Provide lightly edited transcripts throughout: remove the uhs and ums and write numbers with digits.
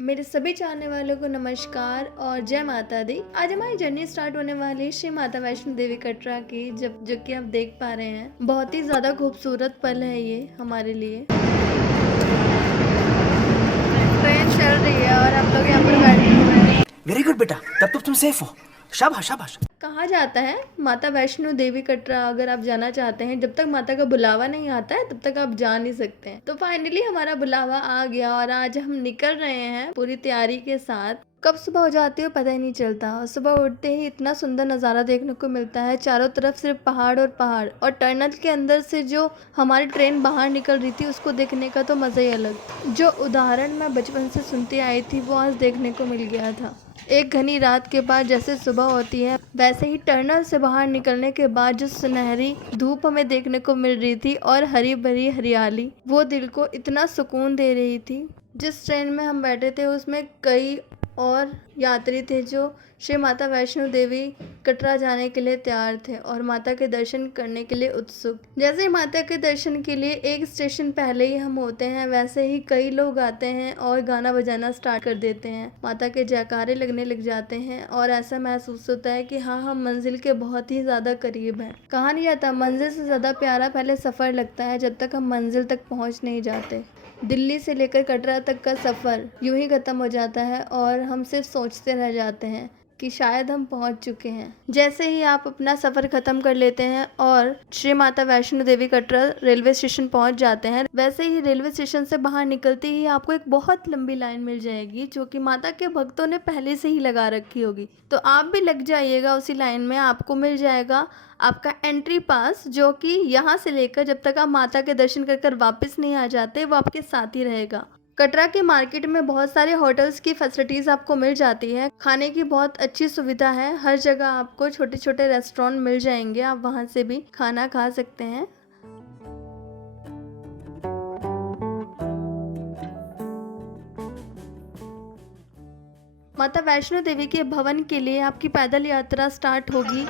मेरे सभी चाहने वालों को नमस्कार और जय माता दी। आज हमारी जर्नी स्टार्ट होने वाली है श्री माता वैष्णो देवी कटरा की, जो कि आप देख पा रहे हैं। बहुत ही ज्यादा खूबसूरत पल है ये हमारे लिए। ट्रेन चल रही है और हम लोग यहाँ पर बैठे हुए हैं। वेरी गुड बेटा, तब तो तुम सेफ हो। शाबाश शाबाश। कहा जाता है माता वैष्णो देवी कटरा अगर आप जाना चाहते हैं, जब तक माता का बुलावा नहीं आता है तब तक आप जा नहीं सकते हैं। तो फाइनली हमारा बुलावा आ गया और आज हम निकल रहे हैं पूरी तैयारी के साथ। कब सुबह हो जाती है पता ही नहीं चलता और सुबह उठते ही इतना सुंदर नज़ारा देखने को मिलता है। चारों तरफ सिर्फ पहाड़ और पहाड़, और टनल के अंदर से जो हमारी ट्रेन बाहर निकल रही थी उसको देखने का तो मज़ा ही अलग। जो उदाहरण मैं बचपन से सुनती आई थी वो आज देखने को मिल गया था। एक घनी रात के बाद जैसे सुबह होती है वैसे ही टनल से बाहर निकलने के बाद जो सुनहरी धूप हमें देखने को मिल रही थी और हरी भरी हरियाली, वो दिल को इतना सुकून दे रही थी। जिस ट्रेन में हम बैठे थे उसमें कई और यात्री थे जो श्री माता वैष्णो देवी कटरा जाने के लिए तैयार थे और माता के दर्शन करने के लिए उत्सुक। जैसे ही माता के दर्शन के लिए एक स्टेशन पहले ही हम होते हैं, वैसे ही कई लोग आते हैं और गाना बजाना स्टार्ट कर देते हैं। माता के जयकारे लगने लग जाते हैं और ऐसा महसूस होता है कि हाँ, हम मंजिल के बहुत ही ज़्यादा करीब हैं। कहा नहीं जाता मंजिल से ज़्यादा प्यारा पहले सफ़र लगता है जब तक हम मंजिल तक पहुँच नहीं जाते। दिल्ली से लेकर कटरा तक का सफ़र यूं ही ख़त्म हो जाता है और हम सिर्फ सोचते रह जाते हैं कि शायद हम पहुंच चुके हैं। जैसे ही आप अपना सफ़र ख़त्म कर लेते हैं और श्री माता वैष्णो देवी कटरा रेलवे स्टेशन पहुंच जाते हैं, वैसे ही रेलवे स्टेशन से बाहर निकलते ही आपको एक बहुत लंबी लाइन मिल जाएगी जो कि माता के भक्तों ने पहले से ही लगा रखी होगी। तो आप भी लग जाइएगा उसी लाइन में। आपको मिल जाएगा आपका एंट्री पास, जो कि यहाँ से लेकर जब तक आप माता के दर्शन कर कर वापस नहीं आ जाते वो आपके साथ ही रहेगा। कटरा के मार्केट में बहुत सारे होटल्स की फैसिलिटीज़ आपको मिल जाती है। खाने की बहुत अच्छी सुविधा है। हर जगह आपको छोटे छोटे रेस्टोरेंट मिल जाएंगे, आप वहाँ से भी खाना खा सकते हैं। माता वैष्णो देवी के भवन के लिए आपकी पैदल यात्रा स्टार्ट होगी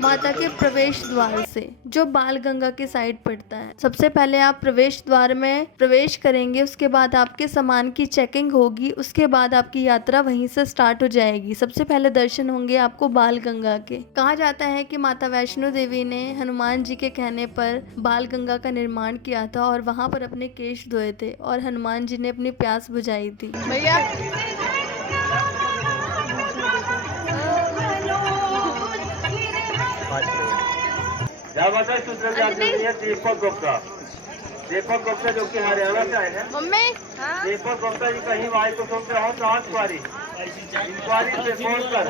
माता के प्रवेश द्वार से, जो बाल गंगा के साइड पड़ता है। सबसे पहले आप प्रवेश द्वार में प्रवेश करेंगे, उसके बाद आपके सामान की चेकिंग होगी, उसके बाद आपकी यात्रा वहीं से स्टार्ट हो जाएगी। सबसे पहले दर्शन होंगे आपको बाल गंगा के। कहा जाता है कि माता वैष्णो देवी ने हनुमान जी के कहने पर बाल गंगा का निर्माण किया था और वहाँ पर अपने केश धोए थे और हनुमान जी ने अपनी प्यास बुझाई थी। भैया दीपक गुप्ता जो कि हरियाणा से आए हैं। मम्मी दीपक गुप्ता जी कहीं वाई को सुन रहे हो तो आज इंक्वायरी से फोन कर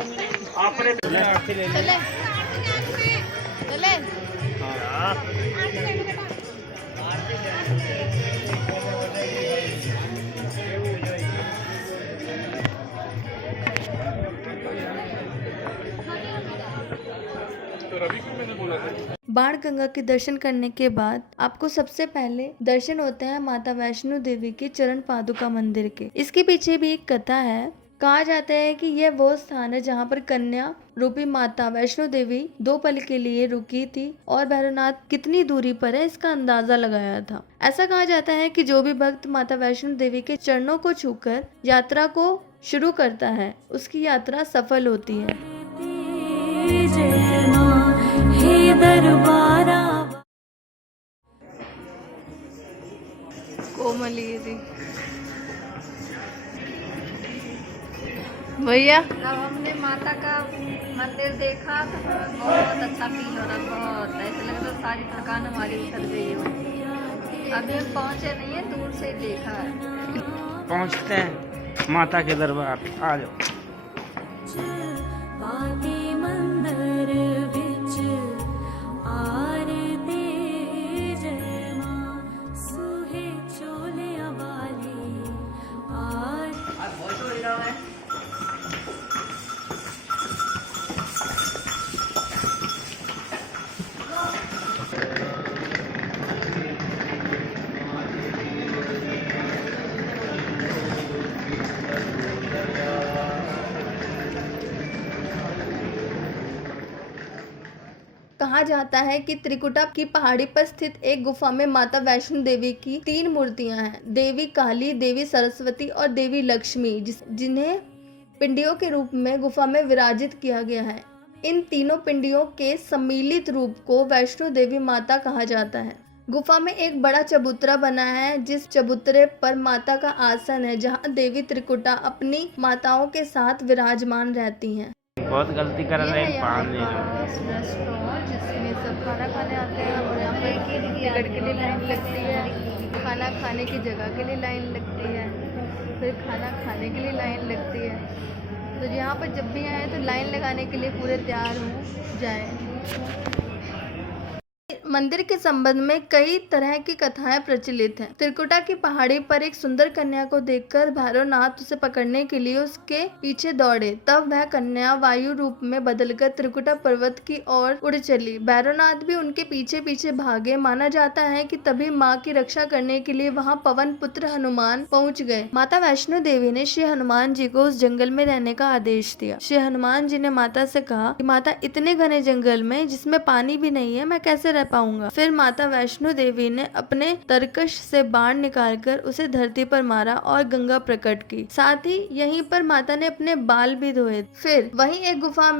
आपने चले बाण गंगा के दर्शन करने के बाद आपको सबसे पहले दर्शन होते हैं माता वैष्णो देवी के चरण पादुका मंदिर के। इसके पीछे भी एक कथा है। कहा जाता है कि यह वो स्थान है जहाँ पर कन्या रूपी माता वैष्णो देवी 2 पल के लिए रुकी थी और भैरवनाथ कितनी दूरी पर है इसका अंदाजा लगाया था। ऐसा कहा जाता है कि जो भी भक्त माता वैष्णो देवी के चरणों को छूकर यात्रा को शुरू करता है उसकी यात्रा सफल होती है। कोमली दी भैया, जब हमने माता का मंदिर देखा तो बहुत अच्छा फील हो रहा, बहुत ऐसे लग रहा सारी थकान हमारी उतर गई हो। अभी हम पहुंचे नहीं है, दूर से देखा है। पहुंचते हैं माता के दरबार, आ जाओ। कहा जाता है कि त्रिकुटा की पहाड़ी पर स्थित एक गुफा में माता वैष्णो देवी की 3 मूर्तियां हैं, देवी काली, देवी सरस्वती और देवी लक्ष्मी, जिन्हें पिंडियों के रूप में गुफा में विराजित किया गया है। इन तीनों पिंडियों के सम्मिलित रूप को वैष्णो देवी माता कहा जाता है। गुफा में एक बड़ा चबूतरा बना है, जिस चबूतरे पर माता का आसन है, जहां देवी त्रिकुटा अपनी माताओं के साथ विराजमान रहती हैं। बहुत गलती कर रहे हैं, पान ले रहे हैं। रेस्टोरेंट जिसमें सब खाना खाने आते हैं और यहाँ पर टिकट के लिए लाइन लगती है, खाना खाने की जगह के लिए लाइन लगती है, फिर खाना खाने के लिए लाइन लगती है। तो यहाँ पर जब भी आए तो लाइन लगाने के लिए पूरे तैयार हो जाएं। मंदिर के संबंध में कई तरह की कथाएं प्रचलित हैं। त्रिकुटा की पहाड़ी पर एक सुंदर कन्या को देखकर भैरवनाथ उसे पकड़ने के लिए उसके पीछे दौड़े। तब वह कन्या वायु रूप में बदलकर त्रिकुटा पर्वत की ओर उड़ चली। भैरवनाथ भी उनके पीछे पीछे भागे। माना जाता है कि तभी माँ की रक्षा करने के लिए वहाँ पवन पुत्र हनुमान पहुँच गए। माता वैष्णो देवी ने श्री हनुमान जी को उस जंगल में रहने का आदेश दिया। श्री हनुमान जी ने माता से कहा कि माता, इतने घने जंगल में जिसमें पानी भी नहीं है, मैं कैसे रह पाऊंगा। फिर माता वैष्णो देवी ने अपने तरकश से बाण निकालकर उसे धरती पर मारा और गंगा प्रकट की। साथ ही यहीं पर माता ने अपने बाल भी धोए। फिर वहीं एक गुफा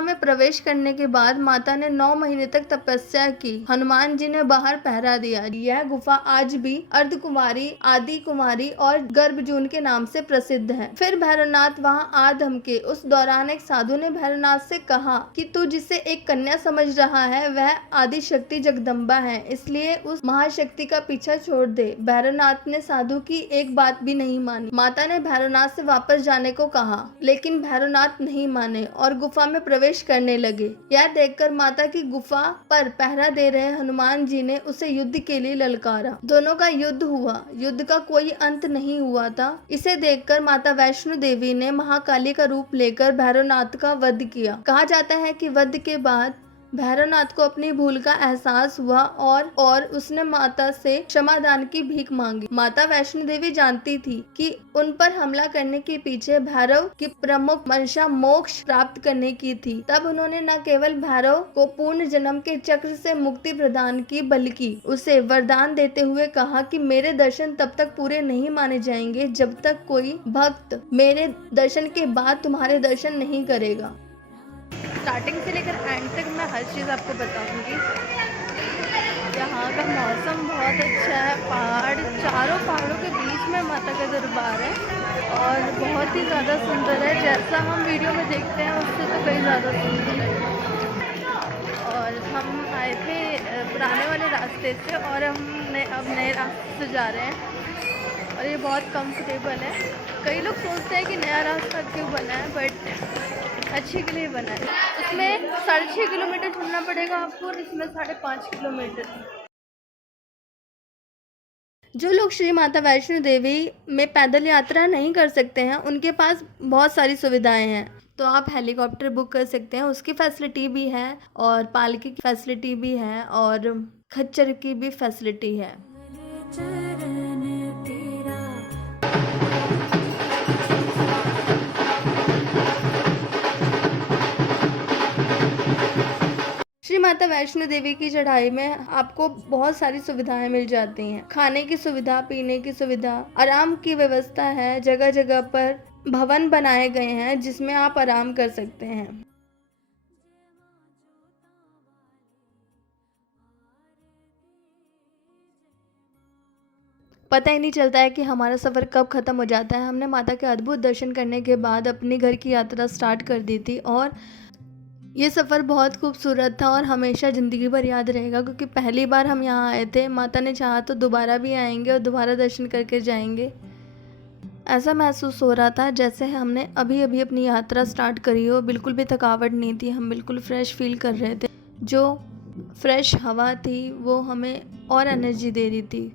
में प्रवेश करने के बाद माता ने 9 महीने तक तपस्या की। हनुमान जी ने बाहर पहरा दिया। यह गुफा आज भी अर्धकुमारी, आदि कुमारी और गर्भजून के नाम से प्रसिद्ध है। फिर भैरवनाथ वहाँ आ धमके। उस दौरान एक साधु ने भैरवनाथ से कहा कि तू जिसे एक कन्या समझ रहा है, वह आदि शक्ति जगदम्बा है, इसलिए उस महाशक्ति का पीछा छोड़ दे। भैरवनाथ ने साधु की एक बात भी नहीं मानी। माता ने भैरवनाथ से वापस जाने को कहा, लेकिन भैरवनाथ नहीं माने और गुफा में प्रवेश करने लगे। यह देखकर माता की गुफा पर पहरा दे रहे हनुमान जी ने उसे युद्ध के लिए ललकारा। दोनों का युद्ध हुआ। युद्ध का कोई अंत नहीं हुआ था। इसे देखकर माता वैष्णो देवी ने महाकाली का रूप लेकर भैरवनाथ का वध किया। कहा जाता है कि वध के बाद भैरवनाथ को अपनी भूल का एहसास हुआ और उसने माता से क्षमादान की भीख मांगी। माता वैष्णो देवी जानती थी कि उन पर हमला करने के पीछे भैरव की प्रमुख मंशा मोक्ष प्राप्त करने की थी। तब उन्होंने न केवल भैरव को पूर्ण जन्म के चक्र से मुक्ति प्रदान की, बल्कि उसे वरदान देते हुए कहा कि मेरे दर्शन तब तक पूरे नहीं माने जाएंगे जब तक कोई भक्त मेरे दर्शन के बाद तुम्हारे दर्शन नहीं करेगा। स्टार्टिंग से लेकर एंड तक मैं हर चीज़ आपको बताऊंगी। यहाँ का मौसम बहुत अच्छा है। चारों पहाड़ों के बीच में माता का दरबार है और बहुत ही ज़्यादा सुंदर है। जैसा हम वीडियो में देखते हैं उससे तो कई ज़्यादा सुंदर है। और हम आए थे पुराने वाले रास्ते से और हम अब नए रास्ते से जा रहे हैं और ये बहुत कंफर्टेबल है। कई लोग सोचते हैं कि नया रास्ता क्यों बना है, बट अच्छे के लिए बना है। इसमें 6.5 किलोमीटर चलना पड़ेगा आपको और इसमें 5.5 किलोमीटर। जो लोग श्री माता वैष्णो देवी में पैदल यात्रा नहीं कर सकते हैं, उनके पास बहुत सारी सुविधाएं हैं। तो आप हेलीकॉप्टर बुक कर सकते हैं, उसकी फैसिलिटी भी है और पालकी की फैसिलिटी भी है और खच्चर की भी फैसिलिटी है। श्री माता वैष्णो देवी की चढ़ाई में आपको बहुत सारी सुविधाएं मिल जाती हैं। खाने की सुविधा, पीने की सुविधा, आराम की व्यवस्था है। जगह जगह पर भवन बनाए गए हैं जिसमें आप आराम कर सकते हैं। पता ही नहीं चलता है कि हमारा सफ़र कब ख़त्म हो जाता है। हमने माता के अद्भुत दर्शन करने के बाद अपनी घर की यात्रा स्टार्ट कर दी थी और ये सफ़र बहुत खूबसूरत था और हमेशा ज़िंदगी भर याद रहेगा, क्योंकि पहली बार हम यहाँ आए थे। माता ने चाहा तो दोबारा भी आएंगे और दोबारा दर्शन करके जाएंगे। ऐसा महसूस हो रहा था जैसे हमने अभी अभी अपनी यात्रा स्टार्ट करी हो। बिल्कुल भी थकावट नहीं थी, हम बिल्कुल फ्रेश फील कर रहे थे। जो फ्रेश हवा थी वो हमें और एनर्जी दे रही थी।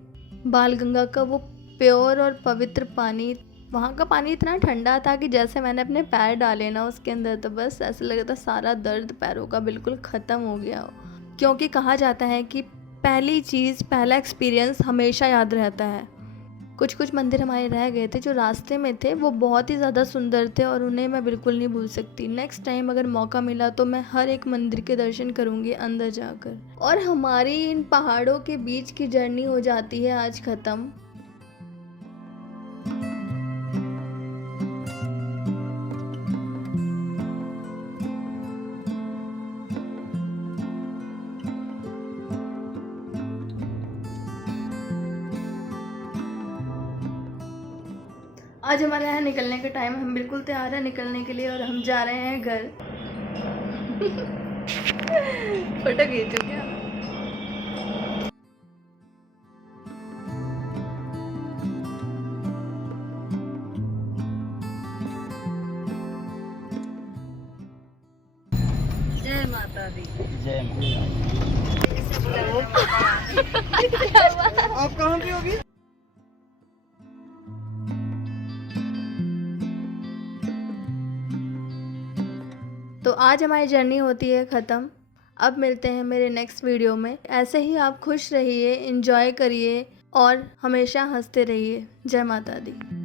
बालगंगा का वो प्योर और पवित्र पानी, वहाँ का पानी इतना ठंडा था कि जैसे मैंने अपने पैर डाले ना उसके अंदर, तो बस ऐसा लगा था सारा दर्द पैरों का बिल्कुल ख़त्म हो गया हो। क्योंकि कहा जाता है कि पहली चीज़, पहला एक्सपीरियंस हमेशा याद रहता है। कुछ कुछ मंदिर हमारे रह गए थे जो रास्ते में थे, वो बहुत ही ज़्यादा सुंदर थे और उन्हें मैं बिल्कुल नहीं भूल सकती। नेक्स्ट टाइम अगर मौका मिला तो मैं हर एक मंदिर के दर्शन करूँगी अंदर जाकर। और हमारी इन पहाड़ों के बीच की जर्नी हो जाती है आज ख़त्म। आज हमारा यहाँ निकलने का टाइम, हम बिल्कुल तैयार हैं निकलने के लिए और हम जा रहे हैं घर। फोटो खींचो क्या? जय माता दी। जय माता। आप कहाँ पे होगी? तो आज हमारी जर्नी होती है ख़त्म। अब मिलते हैं मेरे नेक्स्ट वीडियो में। ऐसे ही आप खुश रहिए, एंजॉय करिए और हमेशा हंसते रहिए। जय माता दी।